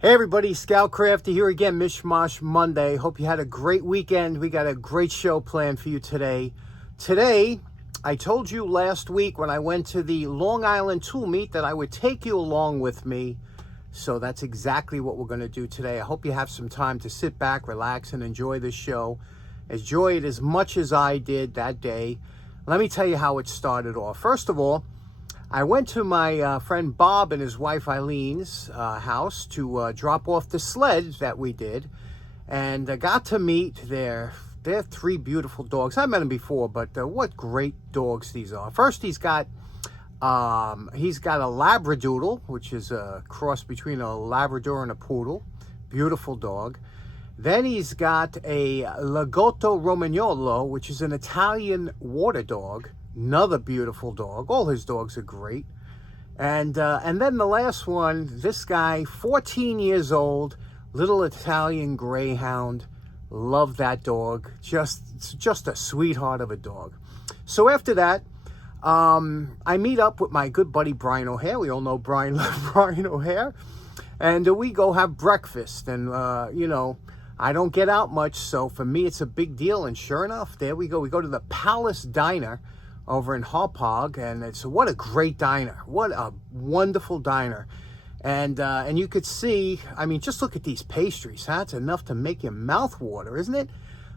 Hey everybody, Scout Crafty here again, Mishmash Monday. Hope you had a great weekend. We got a great show planned for you today. Today, I told you last week when I went to the Long Island tool meet that I would take you along with me. So that's exactly what we're going to do today. I hope you have some time to sit back, relax, and enjoy this show. Enjoy it as much as I did that day. Let me tell you how it started off. First of all, I went to my friend Bob and his wife Eileen's house to drop off the sled that we did, and I got to meet their three beautiful dogs. I met them before, but what great dogs these are. First, he's got a Labradoodle, which is a cross between a Labrador and a Poodle. Beautiful dog. Then he's got a Lagotto Romagnolo, which is an Italian water dog. Another beautiful dog. All his dogs are great. And then the last one, this guy, 14 years old, little Italian greyhound. Love that dog. Just a sweetheart of a dog. So after that, I meet up with my good buddy Brian O'Hare. We all know Brian O'Hare. And we go have breakfast. And, you know, I don't get out much, so for me it's a big deal. And sure enough, there we go. We go to the Palace Diner over in Hauppauge, and what a great diner. What a wonderful diner. And you could see, I mean, just look at these pastries. That's enough to make your mouth water, isn't it?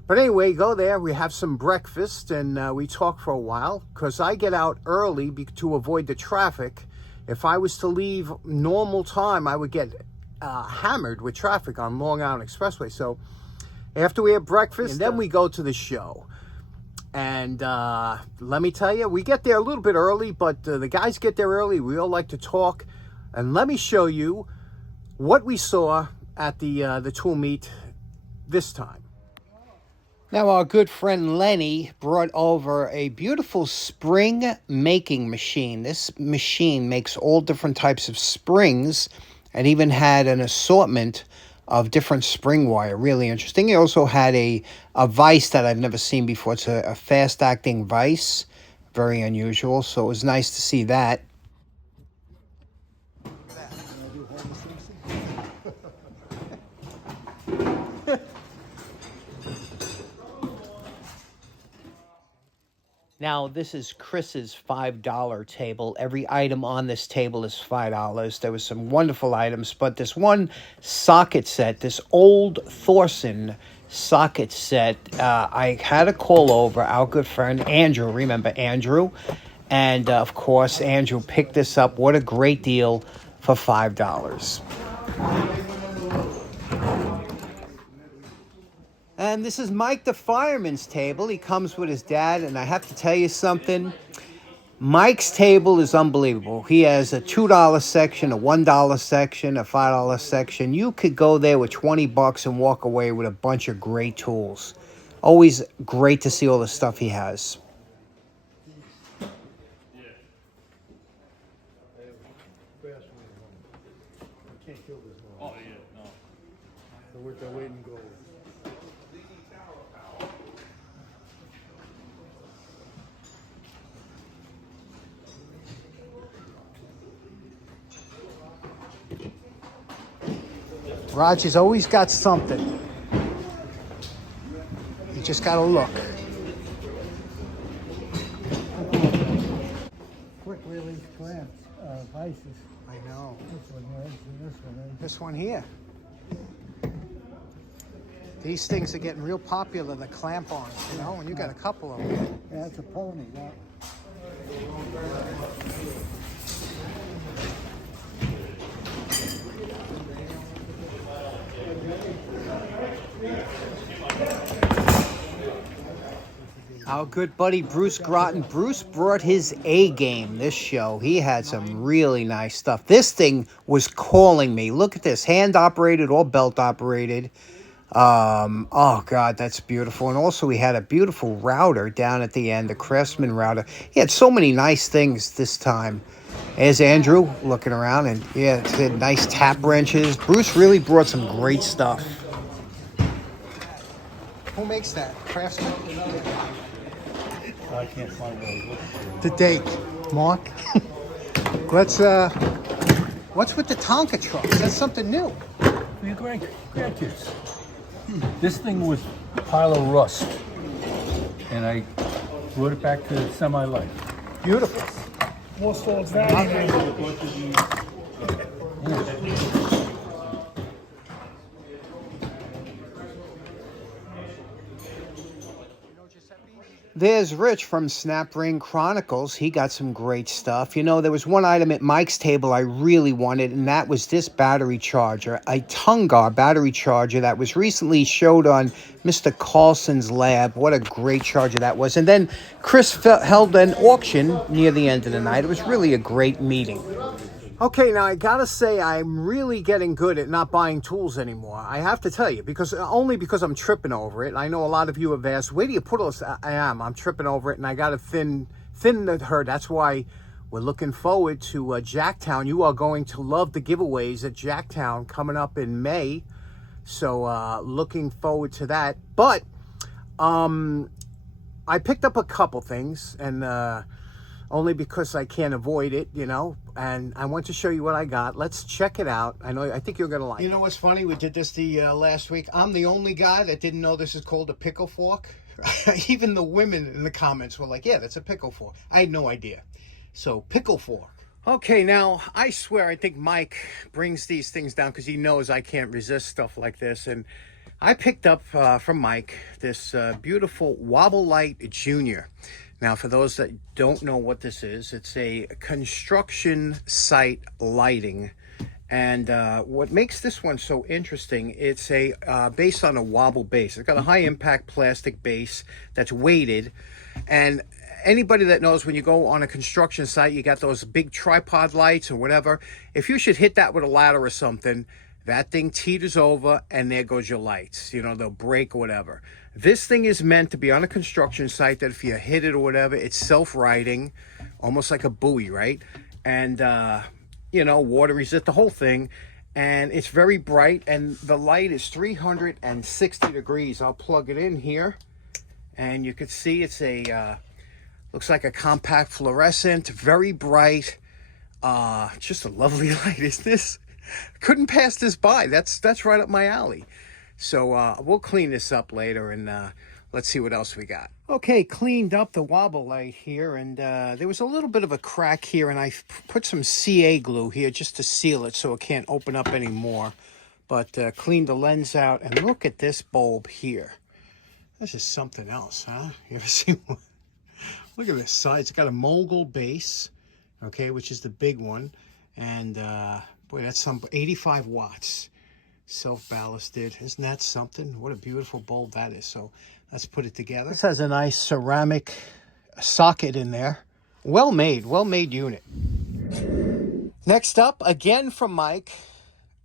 But anyway, go there, we have some breakfast, and we talk for a while, because I get out early to avoid the traffic. If I was to leave normal time, I would get hammered with traffic on Long Island Expressway. So after we have breakfast, and then we go to the show. And let me tell you, we get there a little bit early, but the guys get there early. We all like to talk. And let me show you what we saw at the tool meet this time. Now, our good friend Lenny brought over a beautiful spring making machine. This machine makes all different types of springs and even had an assortment of different spring wire. Really interesting. He also had a vise that I've never seen before. It's a fast-acting vise. Very unusual. So it was nice to see that. Now, this is Chris's $5 table. Every item on this table is $5. There was some wonderful items, but this one socket set, this old Thorson socket set, I had a call over our good friend Andrew. Remember Andrew? And, of course, Andrew picked this up. What a great deal for $5. And this is Mike the fireman's table. He comes with his dad, and I have to tell you something. Mike's table is unbelievable. He has a $2 section, a $1 section, a $5 section. You could go there with $20 and walk away with a bunch of great tools. Always great to see all the stuff he has. Roger's always got something. You just got to look. Quick release clamps, vices. I know. This one here, and this one here. This one here. These things are getting real popular, the clamp-ons, you know, and you got a couple of them. Yeah, it's a pony, that. Our good buddy Bruce Groton. Bruce brought his A game this show. He had some really nice stuff. This thing was calling me. Look at this. Hand operated or belt operated. Oh God, that's beautiful. And also we had a beautiful router down at the end, the Craftsman router. He had so many nice things this time. There's Andrew looking around, and yeah, it had nice tap wrenches. Bruce really brought some great stuff. Who makes that? Craftsman? I can't find what I was looking for. The date, Mark. Let's, what's with the Tonka trucks? That's something new. for your grandkids. This thing was a pile of rust, and I brought it back to semi-life. Beautiful. Lost all its value. There's Rich from Snap Ring Chronicles. He got some great stuff. You know, there was one item at Mike's table I really wanted, and that was this battery charger, a Tungar battery charger that was recently showed on Mr. Carlson's lab. What a great charger that was. And then Chris held an auction near the end of the night. It was really a great meeting. Okay, now I gotta say I'm really getting good at not buying tools anymore. I have to tell you, because I'm tripping over it. I know a lot of you have asked, where do you put all this? I'm tripping over it, and I gotta thin her. That's why we're looking forward to Jacktown. You are going to love the giveaways at Jacktown coming up in May. So looking forward to that. But I picked up a couple things, and only because I can't avoid it, you know, and I want to show you what I got. Let's check it out. I think you're going to like it. You know what's funny? We did this the last week. I'm the only guy that didn't know this is called a pickle fork. Even the women in the comments were like, yeah, that's a pickle fork. I had no idea. So, pickle fork. Okay, now, I swear, I think Mike brings these things down because he knows I can't resist stuff like this. And I picked up from Mike this beautiful Wobble Light Junior. Now, for those that don't know what this is, it's a construction site lighting. And what makes this one so interesting, it's a based on a Wobble base. It's got a high impact plastic base that's weighted. And anybody that knows, when you go on a construction site, you got those big tripod lights or whatever. If you should hit that with a ladder or something, that thing teeters over and there goes your lights. You know, they'll break or whatever. This thing is meant to be on a construction site that if you hit it or whatever, it's self-righting, almost like a buoy, right? And, you know, water resist, the whole thing. And it's very bright, and the light is 360 degrees. I'll plug it in here, and you can see it's a, looks like a compact fluorescent, very bright. Just a lovely light. Is this? Couldn't pass this by. That's right up my alley. So we'll clean this up later, and let's see what else we got. Okay, cleaned up the Wobble light here, and there was a little bit of a crack here, and I put some CA glue here just to seal it so it can't open up anymore. But cleaned the lens out, and look at this bulb here. This is something else, huh? You ever seen one? Look at this side. It's got a mogul base, okay, which is the big one, and boy, that's some 85 watts. Self-ballasted. Isn't that something? What a beautiful bulb that is. So let's put it together. This has a nice ceramic socket in there. Well made unit. Next up, again from Mike.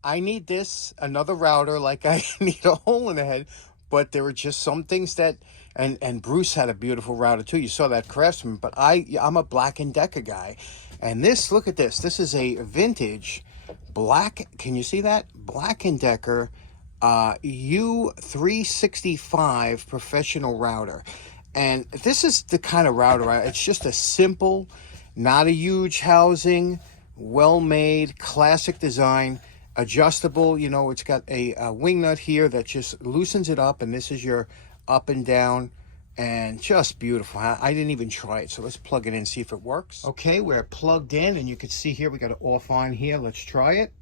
I need this, another router, like I need a hole in the head, but there are just some things that, and Bruce had a beautiful router too. You saw that Craftsman, but I'm a Black & Decker guy. And this, look at this. This is a vintage black, can you see that? Black & Decker U365 professional router. And this is the kind of router, it's just a simple, not a huge housing, well-made, classic design, adjustable. You know, it's got a wing nut here that just loosens it up, and this is your up and down, and just beautiful. I didn't even try it, so let's plug it in, see if it works. Okay, we're plugged in, and you can see here we got it off on here. Let's try it.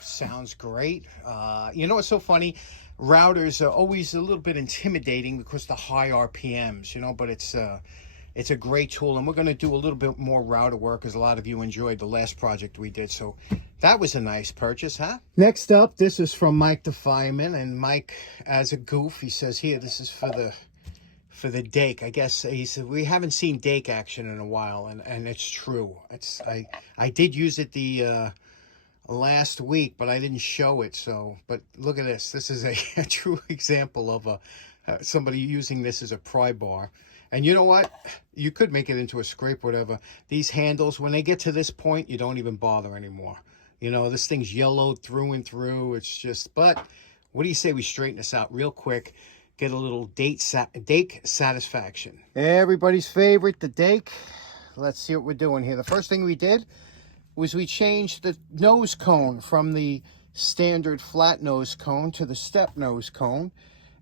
Sounds great. You know what's so funny? Routers are always a little bit intimidating because the high RPMs, you know, but it's a great tool, and we're going to do a little bit more router work as a lot of you enjoyed the last project we did. So that was a nice purchase, huh? Next up, this is from Mike the Fireman, and Mike, as a goof, he says here, this is for the Dake. I guess he said we haven't seen Dake action in a while, and it's true. I did use it the last week, but I didn't show it. So, but look at this. This is a true example of somebody using this as a pry bar. And you know what? You could make it into a scrape, whatever. These handles, when they get to this point, you don't even bother anymore. You know, this thing's yellowed through and through. It's just, but what do you say we straighten this out real quick? get a little dake satisfaction. Everybody's favorite, the dake. Let's see what we're doing here. The first thing we did was we changed the nose cone from the standard flat nose cone to the step nose cone.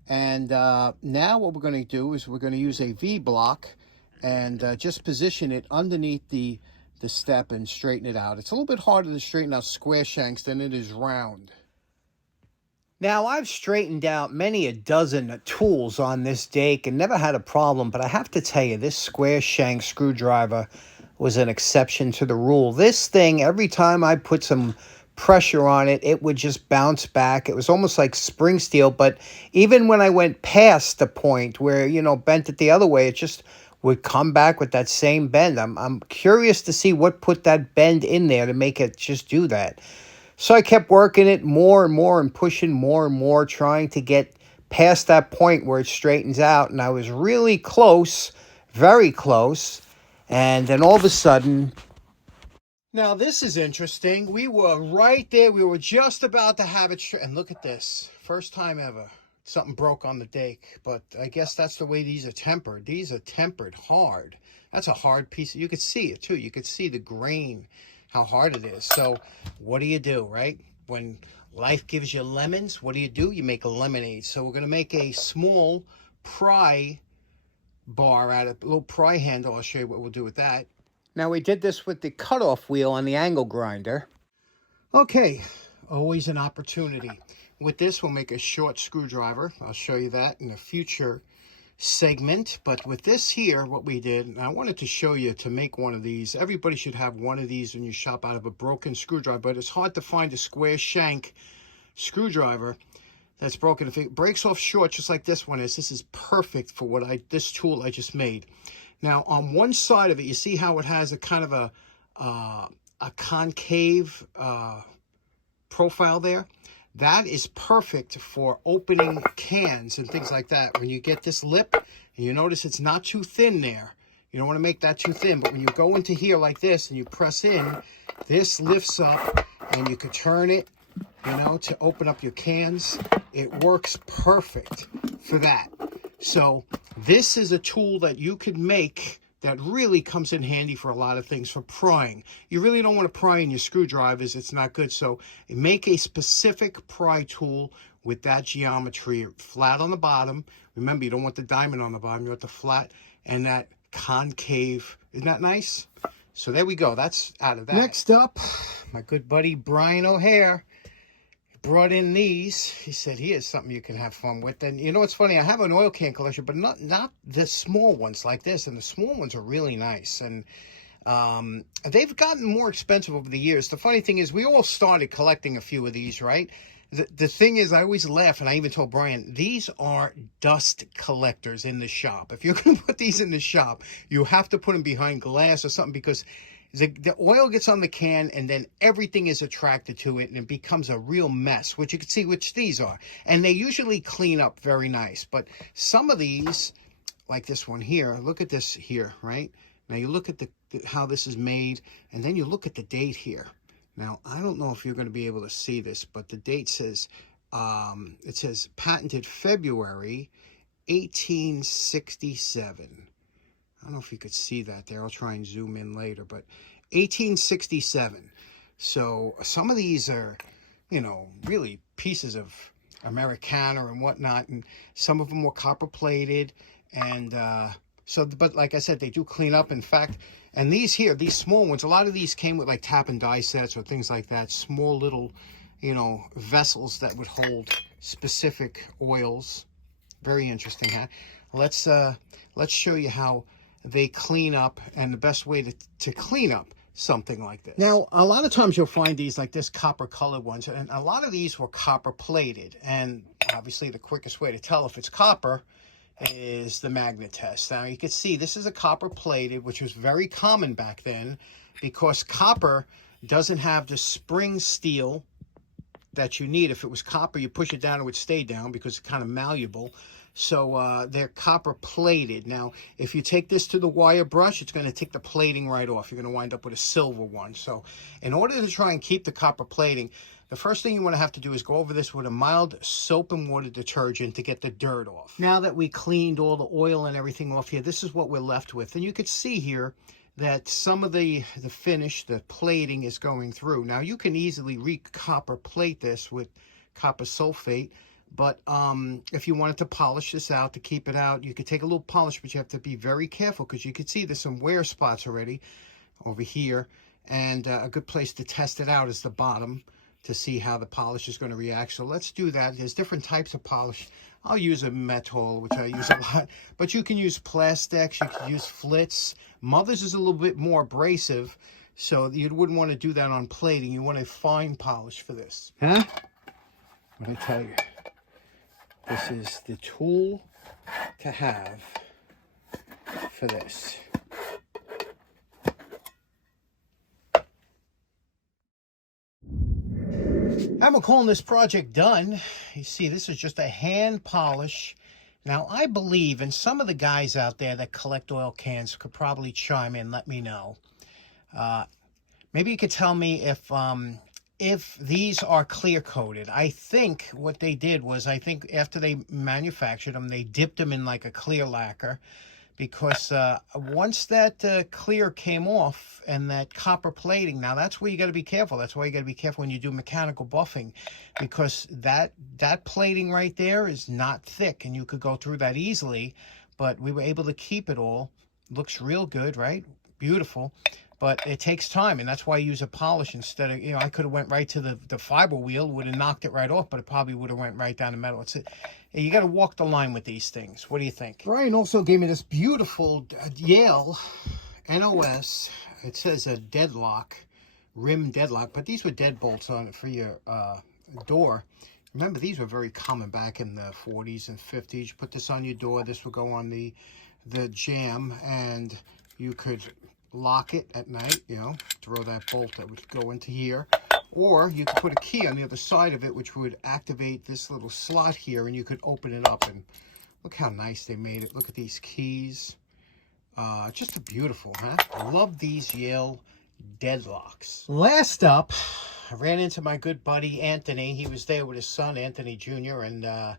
And now what we're going to do is we're going to use a V-block and just position it underneath the step and straighten it out. It's a little bit harder to straighten out square shanks than it is round. Now, I've straightened out many a dozen tools on this dake and never had a problem, but I have to tell you, this square shank screwdriver was an exception to the rule. This thing, every time I put some pressure on it, it would just bounce back. It was almost like spring steel, but even when I went past the point where, you know, bent it the other way, it just would come back with that same bend. I'm curious to see what put that bend in there to make it just do that. So I kept working it more and more and pushing more and more, trying to get past that point where it straightens out. And I was really close, very close. And then all of a sudden... Now this is interesting. We were right there. We were just about to have it straight. And look at this. First time ever. Something broke on the dake. But I guess that's the way these are tempered. These are tempered hard. That's a hard piece. You could see it too. You could see the grain, how hard it is. So what do, right? When life gives you lemons, what do? You make a lemonade. So we're going to make a small pry bar out of a little pry handle. I'll show you what we'll do with that. Now we did this with the cutoff wheel on the angle grinder. Okay, always an opportunity. With this, we'll make a short screwdriver. I'll show you that in a future segment. But with this here, what we did, and I wanted to show you to make one of these. Everybody should have one of these in your shop out of a broken screwdriver, but it's hard to find a square shank screwdriver that's broken. If it breaks off short, just like this one is, this is perfect for what this tool I just made. Now, on one side of it, you see how it has a kind of a concave profile there? That is perfect for opening cans and things like that. When you get this lip, and you notice it's not too thin there. You don't want to make that too thin, but when you go into here like this and you press in, this lifts up and you could turn it, you know, to open up your cans. It works perfect for that. So this is a tool that you could make that really comes in handy for a lot of things, for prying. You really don't want to pry in your screwdrivers. It's not good. So make a specific pry tool with that geometry, flat on the bottom. Remember, you don't want the diamond on the bottom. You want the flat and that concave. Isn't that nice? So there we go. That's out of that. Next up, my good buddy Brian O'Hare brought in these. He said, here's something you can have fun with. And you know what's funny? I have an oil can collection, but not the small ones like this. And the small ones are really nice. And they've gotten more expensive over the years. The funny thing is, we all started collecting a few of these, right? The thing is, I always laugh, and I even told Brian, these are dust collectors in the shop. If you're going to put these in the shop, you have to put them behind glass or something, because the oil gets on the can and then everything is attracted to it and it becomes a real mess, which you can see, which these are. And they usually clean up very nice. But some of these, like this one here, look at this here, right? Now you look at how this is made, and then you look at the date here. Now, I don't know if you're going to be able to see this, but the date says, it says patented February 1867. I don't know if you could see that there. I'll try and zoom in later, but 1867. So some of these are, you know, really pieces of Americana and whatnot, and some of them were copper plated, and but like I said, they do clean up. In fact, and these here, these small ones, a lot of these came with like tap and die sets or things like that, small little, you know, vessels that would hold specific oils. Very interesting, huh? Let's show you how they clean up and the best way to clean up something like this. Now, a lot of times you'll find these like this copper colored ones, and a lot of these were copper plated. And obviously the quickest way to tell if it's copper is the magnet test. Now you can see this is a copper plated, which was very common back then, because copper doesn't have the spring steel that you need. If it was copper, you push it down, it would stay down because it's kind of malleable. So they're copper plated. Now, if you take this to the wire brush, it's going to take the plating right off. You're going to wind up with a silver one. So in order to try and keep the copper plating, The first thing you want to have to do is go over this with a mild soap and water detergent to get the dirt off. Now that we cleaned all the oil and everything off here, this is what we're left with. And you could see here that some of the finish, the plating is going through. Now you can easily re-copper plate this with copper sulfate, but if you wanted to polish this out, to keep it out, you could take a little polish, but you have to be very careful because you can see there's some wear spots already over here. And a good place to test it out is the bottom, to see how the polish is going to react. So let's do that. There's different types of polish. I'll use a metal, which I use a lot, but you can use plastics, you can use flits. Mother's is a little bit more abrasive, so you wouldn't want to do that on plating. You want a fine polish for this. Huh? What I tell you, this is the tool to have for this. And we're calling this project done. You see, this is just a hand polish. Now, I believe, and some of the guys out there that collect oil cans could probably chime in, let me know. Maybe you could tell me if these are clear coated. I think what they did was, I think after they manufactured them, they dipped them in like a clear lacquer, because once that clear came off and that copper plating, now that's where you got to be careful. That's why you got to be careful when you do mechanical buffing, because that plating right there is not thick and you could go through that easily, but we were able to keep it all. Looks real good, right? Beautiful. But it takes time, and that's why I use a polish instead of, I could have went right to the fiber wheel, would have knocked it right off, but it probably would have went right down the middle. You got to walk the line with these things. What do you think? Brian also gave me this beautiful Yale NOS. It says a deadlock, rim deadlock, but these were deadbolts on it for your door. Remember, these were very common back in the 40s and 50s. You put this on your door. This would go on the jamb, and you could lock it at night, throw that bolt that would go into here. Or you could put a key on the other side of it, which would activate this little slot here, and you could open it up. And look how nice they made it. Look at these keys. Just beautiful, huh? I love these Yale deadlocks. Last up, I ran into my good buddy Anthony. He was there with his son, Anthony Jr., and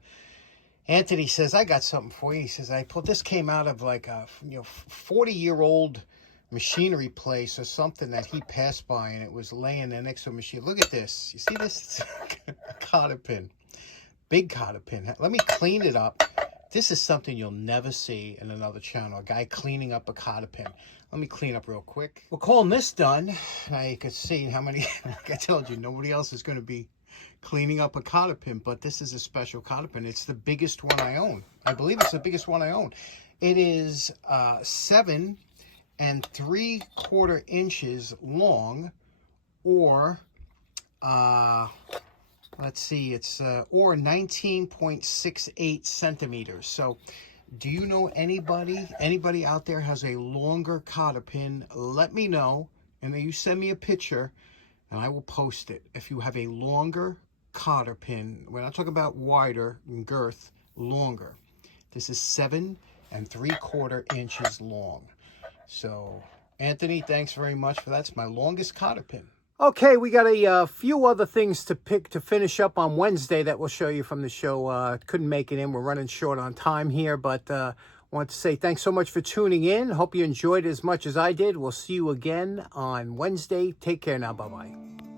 Anthony says, I got something for you. He says, this came out of like a 40-year-old machinery place or something that he passed by, and it was laying there next to a machine. Look at this. You see this? It's a cotter pin. Big cotter pin. Let me clean it up. This is something you'll never see in another channel. A guy cleaning up a cotter pin. Let me clean up real quick. We're calling this done. Now you can see how many, like I told you, nobody else is going to be cleaning up a cotter pin, but this is a special cotter pin. It's the biggest one I own. I believe it's the biggest one I own. It is 7 3/4 inches long, or let's see, it's or 19.68 centimeters. So do you know anybody out there has a longer cotter pin? Let me know, and then you send me a picture and I will post it. If you have a longer cotter pin, we're not talking about wider in girth, longer. This is 7 3/4 inches long. So, Anthony, thanks very much for that. It's my longest cotter pin. Okay, we got a few other things to finish up on Wednesday that we'll show you from the show. Couldn't make it in. We're running short on time here, but want to say thanks so much for tuning in. Hope you enjoyed it as much as I did. We'll see you again on Wednesday. Take care now. Bye-bye.